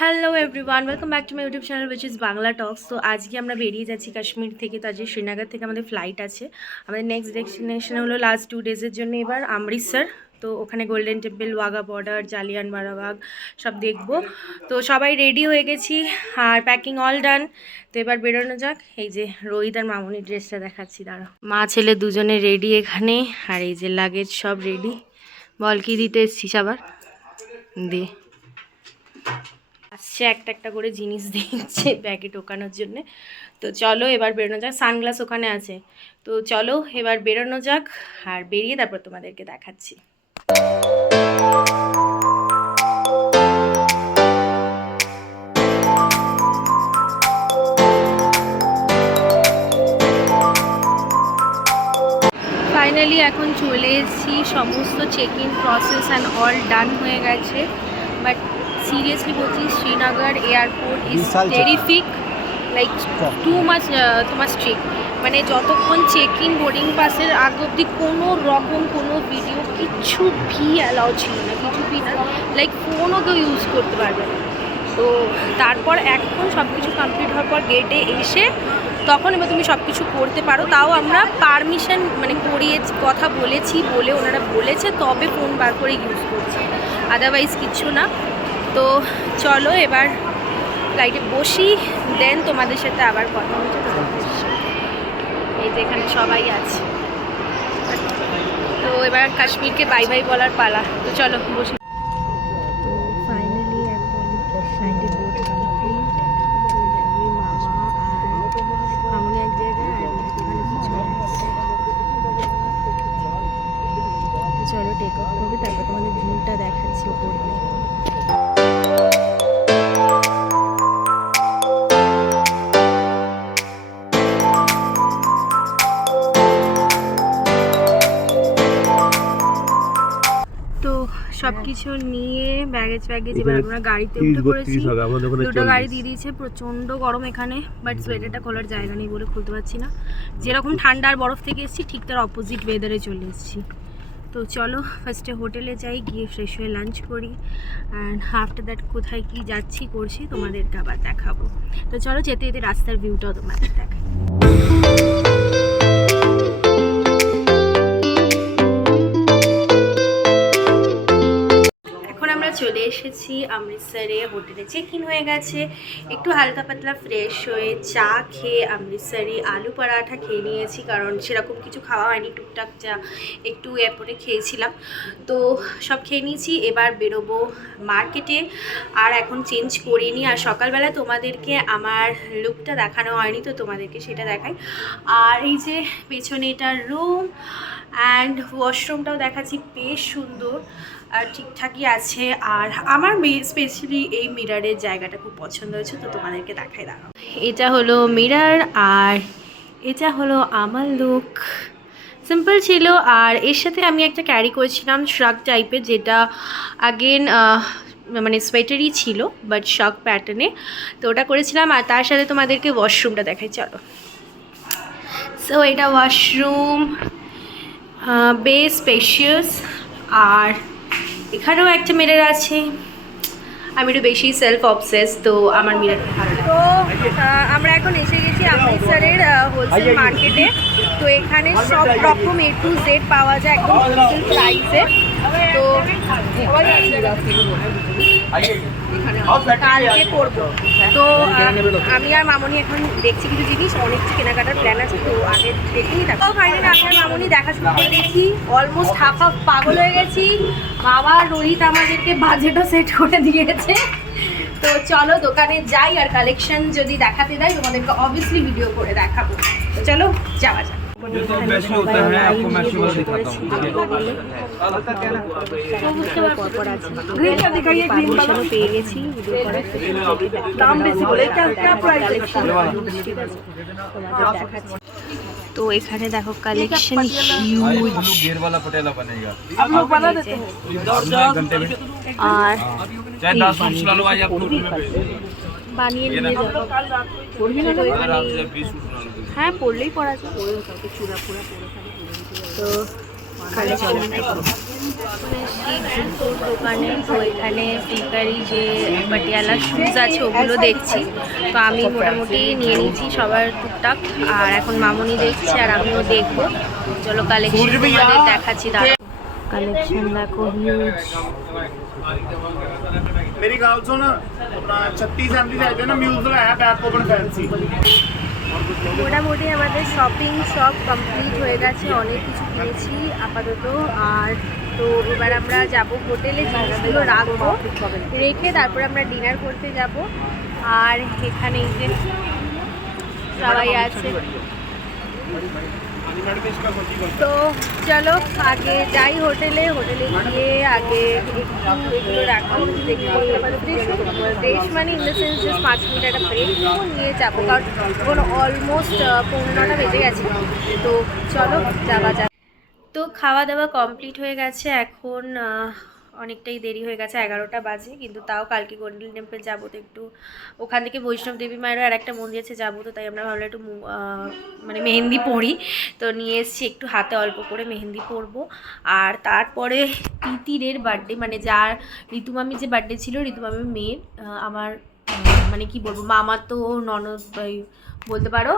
Hello everyone, welcome back to my YouTube channel which is Bangla talks. তো আজকে আমরা বেরিয়ে যাচ্ছি কাশ্মীর থেকে। তো আজকে শ্রীনগর থেকে আমাদের ফ্লাইট আছে। আমাদের নেক্সট ডেস্টিনেশন হলো লাস্ট 2 ডেজের জন্য এবার অমৃতসর। তো ওখানে golden temple, Wagah border, Jallianwala Bagh সব দেখবো। তো সবাই রেডি হয়ে গেছি আর প্যাকিং অল ডান। তো এবার বেরোনো যাক। এই যে রোহিত আর মামুনির ড্রেসটা দেখাচ্ছি, দাঁড়া। মা ছেলে দুজনে রেডি এখানে। আর এই যে লাগেজ সব রেডি। বল কি দিতে এসছিস আবার? দে আসছে একটা একটা করে জিনিস দিচ্ছে ব্যাগে ঢোকানোর জন্য। তো চলো এবার বেরোনো যাক। সানগ্লাস ওখানে আছে। তো চলো এবার বেরোনো যাক আর বেরিয়ে তারপর তোমাদেরকে দেখাচ্ছি। ফাইনালি এখন চলে এসেছি। সমস্ত check in process and all done হয়ে গেছে। বাট সিরিয়াসলি বলছি, Srinagar airport is terrific, like too much তোমার স্ট্রিক্ট। মানে যতক্ষণ চেক ইন বোর্ডিং পাসের আগ অবধি কোনো রকম কোনো ভিডিও কিচ্ছু ভি অ্যালাউ ছিল না, কিছু ভি না, লাইক ফোনও কেউ ইউজ করতে পারবে না। তো তারপর এখন সব কিছু কমপ্লিট হওয়ার পর গেটে এসে তখন এবার তুমি সব কিছু করতে পারো। তাও আমরা পারমিশন মানে করিয়ে কথা বলেছি, বলে ওনারা বলেছে তবে ফোন বার করে ইউজ করছি, আদারওয়াইজ কিছু না। তো চলো এবার ফ্লাইটে বসি, দেন তোমাদের সাথে আবার কথা হচ্ছে। এই যে এখানে সবাই আছে। তো এবার কাশ্মীরকে বাই বাই বলার পালা। তো চলো বসি। তো ফাইনালি এখন ফ্লাইটে বোর্ড কমপ্লিট। আমি মামা আর মামুনি এক জায়গায় আর ওখানে কিছু আছে। চলো টেক অফ করবে, তারপর তোমাদের ভিউটা দেখাচ্ছি ওপর দিয়ে। সব কিছু নিয়ে ব্যাগেজ এবার আমরা গাড়িতে উঠে পড়েছি। দুটো গাড়ি দিয়ে দিয়েছে। প্রচণ্ড গরম এখানে, বাট সোয়েটারটা খোলার জায়গা নেই বলে খুলতে পারছি না। যেরকম ঠান্ডা আর বরফ থেকে এসেছি ঠিক তার অপোজিট ওয়েদারে চলে এসেছি। তো চলো ফার্স্টে হোটেলে যাই, গিয়ে ফ্রেশ হয়ে লাঞ্চ করি, অ্যান্ড আফটার দ্যাট কোথায় কি যাচ্ছি করছি তোমাদেরকে আবার দেখাবো। তো চলো যেতে যেতে রাস্তার ভিউটাও তোমাদের দেখাই। চলে এসেছি অমৃতসরে। হোটেলে চেক ইন হয়ে গেছে। একটু হালকা পাতলা ফ্রেশ হয়ে চা খেয়ে অমৃতসরি আলু পরাঠা খেয়ে নিয়েছি, কারণ সেরকম কিছু খাওয়া হয়নি, টুকটাক যা একটু এয়ারপোর্টে খেয়েছিলাম। তো সব খেয়ে নিয়েছি। এবার বেরোবো মার্কেটে। আর এখন চেঞ্জ করিনি। আর সকালবেলা তোমাদেরকে আমার লুকটা দেখানো হয়নি, তো তোমাদেরকে সেটা দেখাই। আর এই যে পেছনে এটার রুম অ্যান্ড ওয়াশরুমটাও দেখাচ্ছি, বেশ সুন্দর আর ঠিকঠাকই আছে। আর আমার স্পেশালি এই মিরারের জায়গাটা খুব পছন্দ হয়েছে, তো তোমাদেরকে দেখাই দাঁড়াও। এটা হলো মিরার আর এটা হলো আমার লুক। সিম্পল ছিল। আর এর সাথে আমি একটা ক্যারি করেছিলাম শ্রাগ টাইপের, যেটা আগেন মানে সোয়েটারই ছিল বাট শ্রাগ প্যাটার্নে। তো ওটা করেছিলাম। আর তার সাথে তোমাদেরকে ওয়াশরুমটা দেখাই, চলো। সো এটা ওয়াশরুম, বেশ স্পেশিয়াস। আর এখানেও একটা মিরর আছে। আমি একটু বেশি সেলফ অবসেস, তো আমার মিরর ভালো লাগে। তো আমরা এখন এসে গেছি অমৃতসরের হোলসেল মার্কেটে। তো এখানে সব রকম A to Z পাওয়া যায় একদম হোলসেল প্রাইসে। তো কালকে করবো। তো আমি আর মামনি এখন দেখছি কিছু জিনিস, অনেক কিছু কেনাকাটার প্ল্যান আছে, তো আগে দেখেই থাকবো। ফাইনালি আমি আর মামনি দেখা শুরু করে দিয়েছি। অলমোস্ট হাফ পাগল হয়ে গেছি। বাবা রোহিত আমাদেরকে বাজেটও সেট করে দিয়েছে। তো চলো দোকানে যাই, আর কালেকশন যদি দেখাতে দেয় তোমাদেরকে অবভিয়াসলি ভিডিও করে দেখাবো। তো চলো যাওয়া যাক। পেয়ে গেছি তো এখানে দেখো কালেকশন হিউজ। আর বানিয়ে নিয়ে যাবো। হ্যাঁ পড়লেই পড়া যায়। তো কালেকশন জুতোর দোকানে, তো এখানে ফুলকারি যে পাটিয়ালা শুজ আছে ওগুলো দেখছি। তো আমি মোটামুটি নিয়ে নিয়েছি সবার টুকটাক, আর এখন মামনি দেখছি আর আমিও দেখবো। চলো কালেকশন তোমাদের দেখাচ্ছি। দাঁড়া, কালেকশন দেখো হিউজ। मेरी गाल सुन अपना 36 एमडी साइज है ना म्यूजिक है बैक ओपन फैंसी। মোটামুটি আমাদের শপিং সব কমপ্লিট হয়ে গেছে, অনেক কিছু কিনেছি আপাতত। আর তো এবার আমরা যাব হোটেলে, জিনিসগুলো রাখবো, রেখে তারপর আমরা ডিনার করতে যাব। আর এখানে এই যে সবাই আছে, তো চলো আগে যাই হোটেলে গিয়ে আগে একটু এগুলো রাখবো, ফ্রেশ মানে in the sense just 5 minute একটা ব্রেক নিয়ে যাবো, কারণ এখন অলমোস্ট 9:15 বেজে গেছে। তো চলো যাওয়া যাক। তো খাওয়া দাওয়া কমপ্লিট হয়ে গেছে, এখন অনেকটাই দেরি হয়ে গেছে, 11টা বাজে। কিন্তু তাও কালকে গোল্ডেন টেম্পল যাবো, তো একটু ওখান থেকে বৈষ্ণব দেবী মায়েরও আর একটা মন্দির আছে যাবো, তো তাই আমরা ভাবলাম একটু মানে মেহেন্দি পরি। তো নিয়ে এসেছি একটু হাতে অল্প করে মেহেন্দি পরবো। আর তারপরে তিতিরের বার্থডে, মানে যার ঋতুমামির যে বার্থডে ছিল, ঋতুমামির মেয়ের, আমার মানে কি বলবো, মামা তো ননদ বলতে পারো,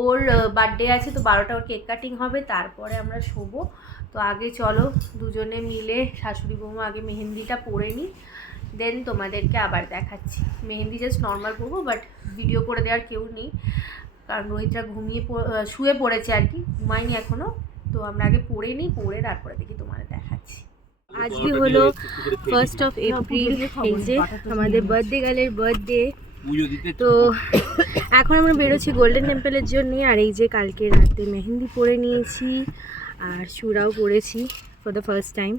ওর বার্থডে আছে। তো 12টা ওর কেক কাটিং হবে, তারপরে আমরা শোবো। তো আগে চলো দুজনে মিলে শাশুড়ি বৌমা আগে মেহেন্দিটা পরে নিই, দেন তোমাদেরকে আবার দেখাচ্ছি। মেহেন্দি জাস্ট নর্মাল পরবো, বাট ভিডিও করে দেওয়ার কেউ নেই, কারণ রোহিতরা শুয়ে পড়েছে আর কি, ঘুমায়নি এখনও। তো আমরা আগে পরে নিই, পরে তারপরে দেখি তোমাদের দেখাচ্ছি। আজকে হলো 1st অফ এপ্রিল, এই যে আমাদের বার্থডে গার্লের বার্থডে। তো এখন আমরা বেরোচ্ছি গোল্ডেন টেম্পলের জন্য। আর এই যে কালকে রাতে মেহেন্দি পরে নিয়েছি, আর চূড়াও পরেছি ফর দ্য ফার্স্ট টাইম।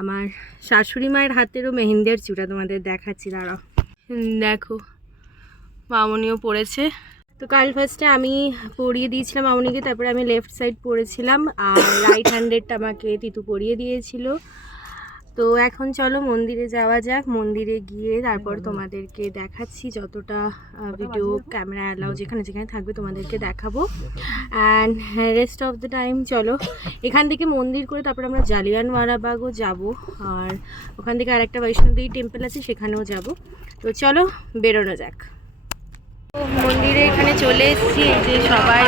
আমার শাশুড়ি মায়ের হাতেরও মেহেন্দি আর চূড়া তোমাদের দেখাচ্ছি, দাঁড়াও দেখো, মামনিও পরেছে। তো কাল ফার্স্টে আমি পরিয়ে দিয়েছিলাম মামনিকে, তারপরে আমি লেফট সাইড পরেছিলাম, আর রাইট হ্যান্ডেডটা আমাকে তিতু পরিয়ে দিয়েছিল। তো এখন চলো মন্দিরে যাওয়া যাক, মন্দিরে গিয়ে তারপর তোমাদেরকে দেখাচ্ছি, যতটা ভিডিও ক্যামেরা অ্যালাউ যেখানে যেখানে থাকবে তোমাদেরকে দেখাবো। And rest of the time চলো এখান থেকে মন্দির করে তারপর আমরা জালিয়ানওয়ালাবাগও যাব, আর ওখান থেকে আরেকটা বৈষ্ণবদেবী টেম্পল আছে সেখানেও যাব। তো চলো বেরোনো যাক। মন্দিরে এখানে চলে এসেছি, এই যে সবাই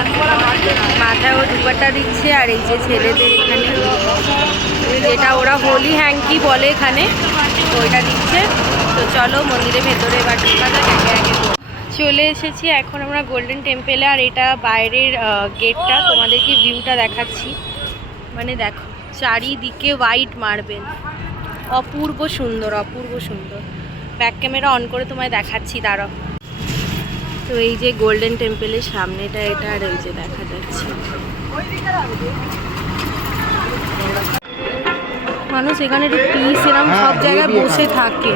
মাথায়ও দুপাট্টা দিচ্ছে, আর এই যে ছেলেদের এখানে যেটা ওরা হোলি হ্যাঙ্কি বলে এখানে, তো ওইটা দিচ্ছে। তো চলো মন্দিরের ভেতরে এবার ঢোকা যাক একে একে। চলে এসেছি এখন আমরা গোল্ডেন টেম্পলে, আর এটা বাইরের গেটটা, তোমাদেরকে ভিউটা দেখাচ্ছি। মানে দেখো চারিদিকে হোয়াইট মার্বেল, অপূর্ব সুন্দর অপূর্ব সুন্দর। ব্যাক ক্যামেরা অন করে তোমায় দেখাচ্ছি, দাঁড়াও। তো এই যে গোল্ডেন টেম্পলের সামনেটা এটা, আর এই যে দেখা যাচ্ছে মানুষ এখানে একটু পিস এরকম সব জায়গায় বসে থাকে।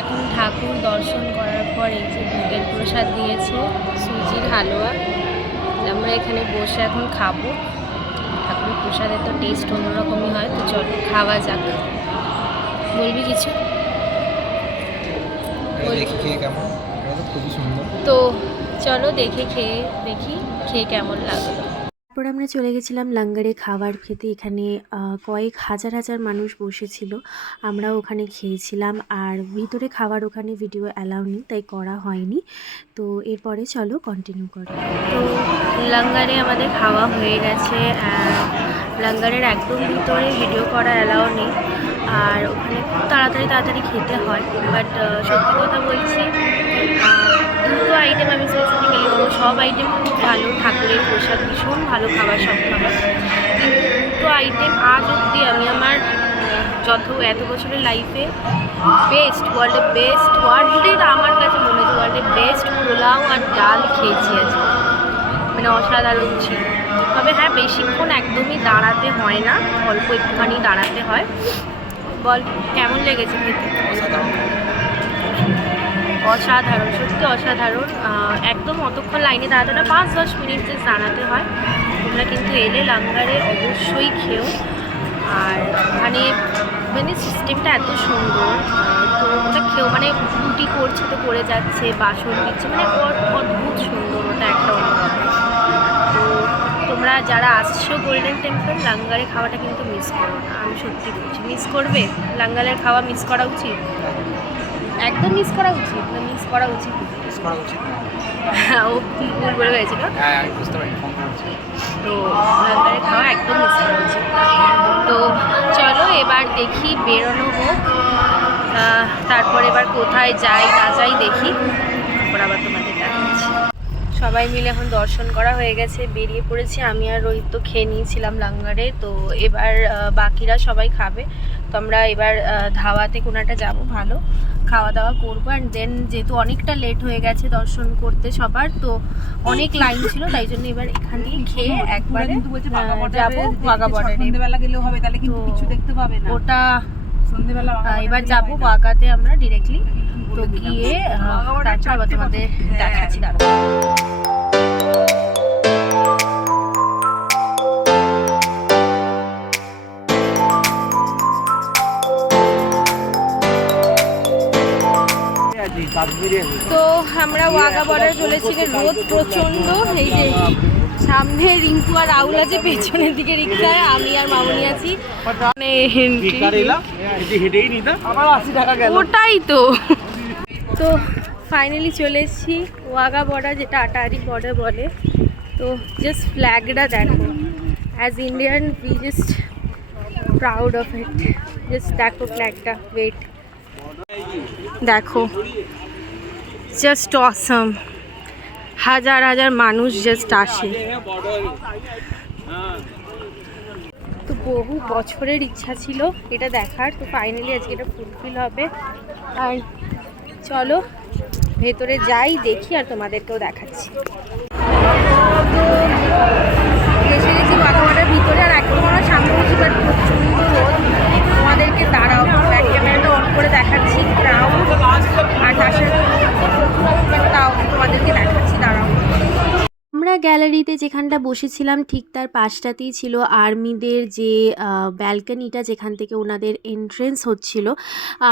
এখন ঠাকুর দর্শন করার পর এই যে ভোগের প্রসাদ দিয়েছে, সুজির হালুয়া, আমরা এখানে বসে এখন খাবো। ঠাকুরের প্রসাদের তো টেস্ট অন্যরকমই হয়, তো চলো খাওয়া যাক। বলবি কিছু? তো চলো দেখি খেয়ে কেমন লাগলো। তারপর আমরা চলে গেছিলাম লাঙ্গারে খাবার খেতে। এখানে কয়েক হাজার হাজার মানুষ বসেছিল, আমরাও ওখানে খেয়েছিলাম। আর ভিতরে খাবার ওখানে ভিডিও অ্যালাউ নেই, তাই করা হয়নি। তো এরপরে চলো কন্টিনিউ করি। তো লাঙ্গারে আমাদের খাওয়া হয়ে গেছে, লাঙ্গারের একদম ভিতরে ভিডিও করা অ্যালাউ নেই, আর ওখানে খুব তাড়াতাড়ি খেতে হয়। বাট সত্যি কথা বলছি, দুটো আইটেম আমি স্পেসিফিক্যালি বলবো, সব আইটেম খুব ভালো, ঠাকুরের প্রসাদ ভীষণ ভালো খাবার, সব খাবার। কিন্তু দুটো আইটেম আজ অবধি আমি আমার এত বছরের লাইফে ওয়ার্ল্ডের আমার কাছে মনে হচ্ছে ওয়ার্ল্ডের বেস্ট পোলাও আর ডাল খেয়েছি আজকে, মানে অসাধারণ ছিল। তবে হ্যাঁ, বেশিক্ষণ একদমই দাঁড়াতে হয় না, অল্প একটুখানি দাঁড়াতে হয়। বল কেমন লেগেছে খেতে? অসাধারণ, সত্যি অসাধারণ। একদম অতক্ষণ লাইনে দাঁড়াতে না, 5-10 মিনিট যে দাঁড়াতে হয়। তোমরা কিন্তু এলে লাঙ্গারে অবশ্যই খেও। আর ওখানে মানে সিস্টেমটা এত সুন্দর, তো ওটা খেও মানে রুটি করছে তো করে যাচ্ছে, বাসন দিচ্ছে, মানে অদ্ভুত সুন্দর ওটা একটা অনুভব। তো তোমরা যারা আসছো গোল্ডেন টেম্পল লাঙ্গারে খাওয়াটা কিন্তু মিস করো না, আমি সত্যি বলছি। মিস করবে? লাঙ্গারের খাওয়া মিস করা উচিত? একদম মিস করা উচিত না? মিস করা উচিত, ও ভুল বলে হয়েছিল। তো লাঙ্গারে খাওয়া একদম মিস করা উচিত। তো চলো এবার দেখি, বেরোনো হোক, তারপর এবার কোথায় যাই না যাই দেখি, তারপর আবার তোমাদের দেখাচ্ছি। সবাই মিলে এখন দর্শন করা হয়ে গেছে, বেরিয়ে পড়েছি। আমি আর রোহিত তো খেয়ে নিয়েছিলাম লাঙ্গারে, তো এবার বাকিরা সবাই খাবে। তো আমরা এবার ধাবাতে কোনো একটা যাবো, ভালো খাওয়া দাওয়া করবো। অ্যান্ড দেন যেহেতু অনেকটা লেট হয়ে গেছে দর্শন করতে সবার, তো অনেক লাইন ছিল, তাই জন্য এবার এখান থেকে খেয়ে একবারে যাবো ওয়াঘা বর্ডারে। সন্ধ্যেবেলা গেলেও হবে, তাহলে কিন্তু কিছু দেখতে পাবে না। ওটা সন্ধ্যেবেলা এবার যাবো ওয়াঘাতে আমরা ডিরেক্টলি। তো গিয়ে তারপর আবার তোমাদের দেখাচ্ছি। দাঁড়াও। তো আমরা ওয়াঘা বর্ডার চলেছি, রোদ প্রচন্ড। এই যে সামনে রিঙ্কু আর রাহুল আছে, পেছনের দিকে রিক্সায় আমি আর মামুনি আছি। ওটাই তো। তো ফাইনালি চলে এসেছি ওয়াঘা বর্ডার, যেটা আটারি বর্ডার বলে। তো জাস্ট ফ্ল্যাগটা দেখো, as Indian we just proud of it. Just দেখো ফ্ল্যাগটা, ওয়েট দেখো, জাস্ট অসম। হাজার হাজার মানুষ জাস্ট আসে। তো বহু বছরের ইচ্ছা ছিল এটা দেখার, তো ফাইনালি আজকে এটা ফুলফিল হবে। আর চলো ভেতরে যাই, দেখি আর তোমাদেরকেও দেখাচ্ছি। তো এসে গেছি ওয়াঘা বর্ডার ভিতরে, আর একদম আমরা সামনে বসি, বাট প্রচণ্ড রোদ। তোমাদেরকে দাঁড়াও ব্যাক ক্যামেরাটা অন করে দেখাচ্ছি ক্রাউড, আর তার সাথে তাও তোমাদেরকে দেখাচ্ছি, দাঁড়াও। আমরা গ্যালারিতে যেখানটা বসেছিলাম ঠিক তার পাশটাতেই ছিল আর্মিদের যে ব্যালকনিটা, যেখান থেকে ওনাদের এন্ট্রেন্স হচ্ছিল।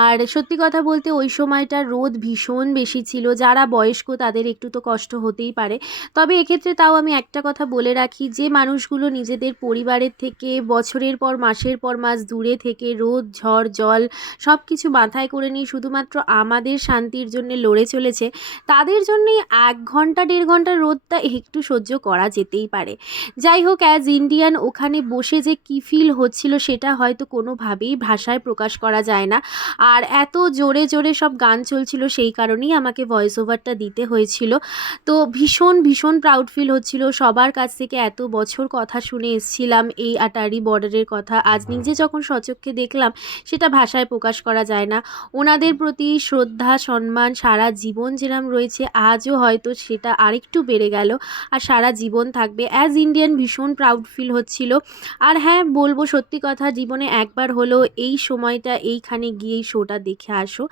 আর সত্যি কথা বলতে ওই সময়টা রোদ ভীষণ বেশি ছিল। যারা বয়স্ক তাদের একটু তো কষ্ট হতেই পারে, তবে এক্ষেত্রে তাও আমি একটা কথা বলে রাখি, যে মানুষগুলো নিজেদের পরিবারের থেকে বছরের পর মাস দূরে থেকে রোদ ঝড় জল সব কিছু মাথায় করে নিয়ে শুধুমাত্র আমাদের শান্তির জন্য লড়ে চলেছে, তাদের জন্যই 1 ঘন্টা 1.5 ঘন্টা রোদটা একটু সহ্য করা যেতেই পারে। যাই হোক, অ্যাজ ইন্ডিয়ান ওখানে বসে যে কী ফিল হচ্ছিল সেটা হয়তো কোনোভাবেই ভাষায় প্রকাশ করা যায় না। আর এত জোরে জোরে সব গান চলছিল, সেই কারণেই আমাকে ভয়েস ওভারটা দিতে হয়েছিল। তো ভীষণ ভীষণ প্রাউড ফিল হচ্ছিল। সবার কাছ থেকে এত বছর কথা শুনে এসেছিলাম এই আটারি বর্ডারের কথা, আজ নিজে যখন সচক্ষে দেখলাম সেটা ভাষায় প্রকাশ করা যায় না। ওনাদের প্রতি শ্রদ্ধা সম্মান সারা জীবন যেরকম রয়েছে, আজও হয়তো সেটা আরেকটু বেড়ে গেল, আর সারা জীবন থাকবে। অ্যাজ ইন্ডিয়ান ভীষণ প্রাউড ফিল হচ্ছিল। আর হ্যাঁ, বলবো সত্যি কথা, জীবনে একবার হলো এই সময়টা এইখানে গিয়ে শোটা দেখে আসো,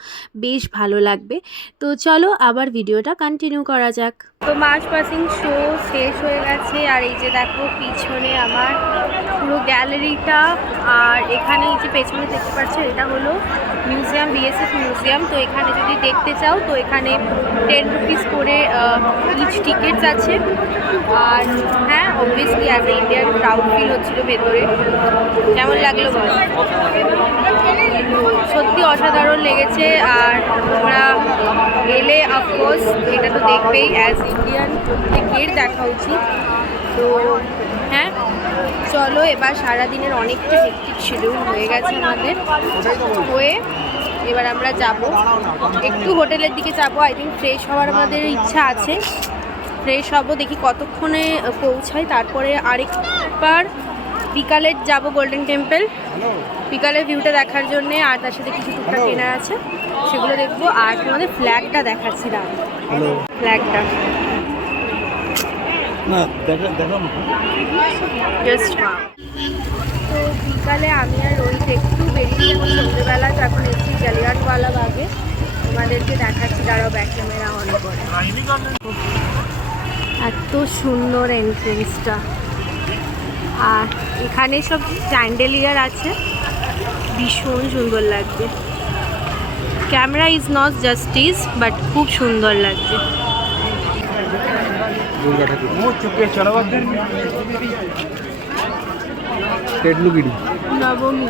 বেশ ভালো লাগবে। তো চলো আবার ভিডিওটা কন্টিনিউ করা যাক। তো মার্চ পাসিং শো শেষ হয়ে গেছে, আর এই যে দেখো পিছনে আমার পুরো গ্যালারিটা, আর এখানে এই যে পেছনে দেখতে পাচ্ছ এটা হলো মিউজিয়াম, বিএসএফ মিউজিয়াম। তো এখানে যদি দেখতে চাও তো এখানে 10 রুপিস করে ইচ টিকিটস আছে। আর হ্যাঁ, obviously as a Indian proud feel হচ্ছিল ভেতরে। কেমন লাগলো বল? সত্যি অসাধারণ লেগেছে। আর তোমরা এলে অফকোর্স এটা তো দেখবেই, অ্যাজ ইন্ডিয়ান প্রত্যেকের দেখা উচিত। তো হ্যাঁ, চলো এবার সারাদিনের অনেকটা হেক্টিক শিডিউল হয়ে গেছে আমাদের, হয়ে এবার আমরা যাব একটু হোটেলের দিকে যাবো। আই থিঙ্ক ফ্রেশ হওয়ার আমাদের ইচ্ছা আছে, ফ্রেশ হবো, দেখি কতক্ষণে পৌঁছাই। তারপরে আরেকবার বিকালের যাব গোল্ডেন টেম্পল, বিকালের ভিউটা দেখার জন্যে, আর তার সাথে কিছু টুকটাক কেনার আছে সেগুলো দেখবো। আর তোমাদের ফ্ল্যাগটা দেখাচ্ছি, দাম ফ্ল্যাগটা জাস্ট। তো তো বিকালে আমি আর রোহিত একটু বেরিয়ে যাবো সন্ধ্যেবেলা, তো এখন এসেছি জালিয়ানওয়ালা বাগে। তোমাদেরকে দেখাচ্ছি, দাঁড়াও ব্যাক ক্যামেরা অন করে। এত সুন্দর এন্ট্রেন্সটা, আর এখানে সব চ্যান্ডেলিয়ার আছে, ভীষণ সুন্দর লাগছে। Camera is not justice, but খুব সুন্দর লাগছে। নবমী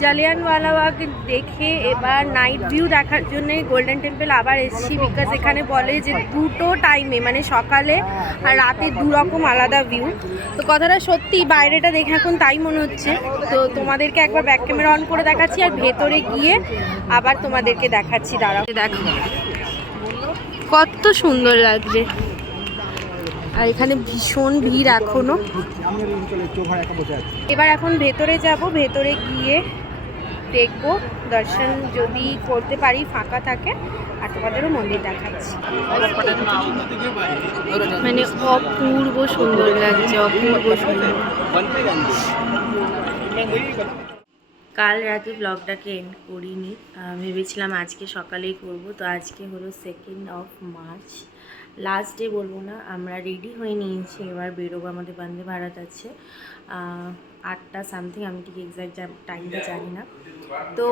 জালিয়ানওয়ালাবাগ দেখে এবার নাইট ভিউ দেখার জন্য গোল্ডেন টেম্পল আবার এসেছি। বিকজ এখানে বলে যে দুটো টাইমে, মানে সকালে আর রাতে দু রকম আলাদা ভিউ। তো কথাটা সত্যি, বাইরেটা দেখে এখন তাই মনে হচ্ছে। তো তোমাদেরকে একবার ব্যাক ক্যামেরা অন করে দেখাচ্ছি, আর ভেতরে গিয়ে আবার তোমাদেরকে দেখাচ্ছি। দাঁড়াও, দেখো কত সুন্দর লাগছে। আর এখানে ভীষণ ভিড় এখনো। এবার এখন ভেতরে যাব, ভেতরে গিয়ে দেখবো, দর্শন যদি করতে পারি, ফাঁকা থাকে, আর তোমাদেরও মন্দির দেখাচ্ছি। মানে অপূর্ব সুন্দর লাগছে, অপূর্ব সুন্দর। কাল রাতে ব্লগটাকে এন্ড করিনি, ভেবেছিলাম আজকে সকালেই করব। তো আজকে হলো 2nd of March, last day বলবো না। আমরা রেডি হয়ে নিয়েছি, এবার বেরোবো। আমাদের বন্দে ভারত আছে 8টা সামথিং, আমি ঠিক এক্স্যাক্ট টাইমটা জানি না। তো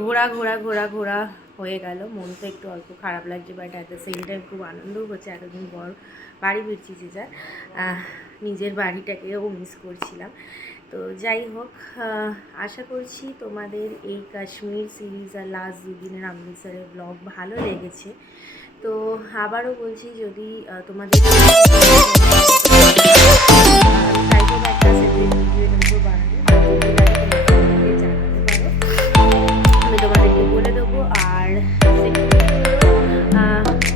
ঘোরা ঘোরা ঘোরা ঘোরা হয়ে গেল। মন তো একটু অল্প খারাপ লাগছে, but at the same time খুব আনন্দও হচ্ছে। এতদিন পর বাড়ি ফিরছি, যে যার নিজের বাড়িটাকেও মিস করছিলাম। তো যাই হোক, আশা করছি তোমাদের এই কাশ্মীর সিরিজ আর লাস্ট দুদিনের অমৃতসরের ব্লগ ভালো লেগেছে। তো আবারও বলছি, যদি তোমাদের আমি তোমাদেরকে বলে দেবো। আর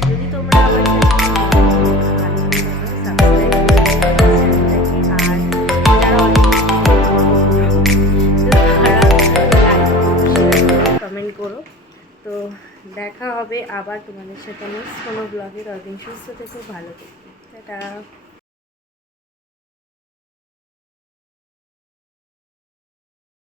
যদি তোমরা আমার কমেন্ট করো। তো দেখা হবে আবার তোমাদের সাথে নেক্সট কোনো ব্লগে। ততদিন সুস্থ থেকো, ভালো থেকো, টাটা।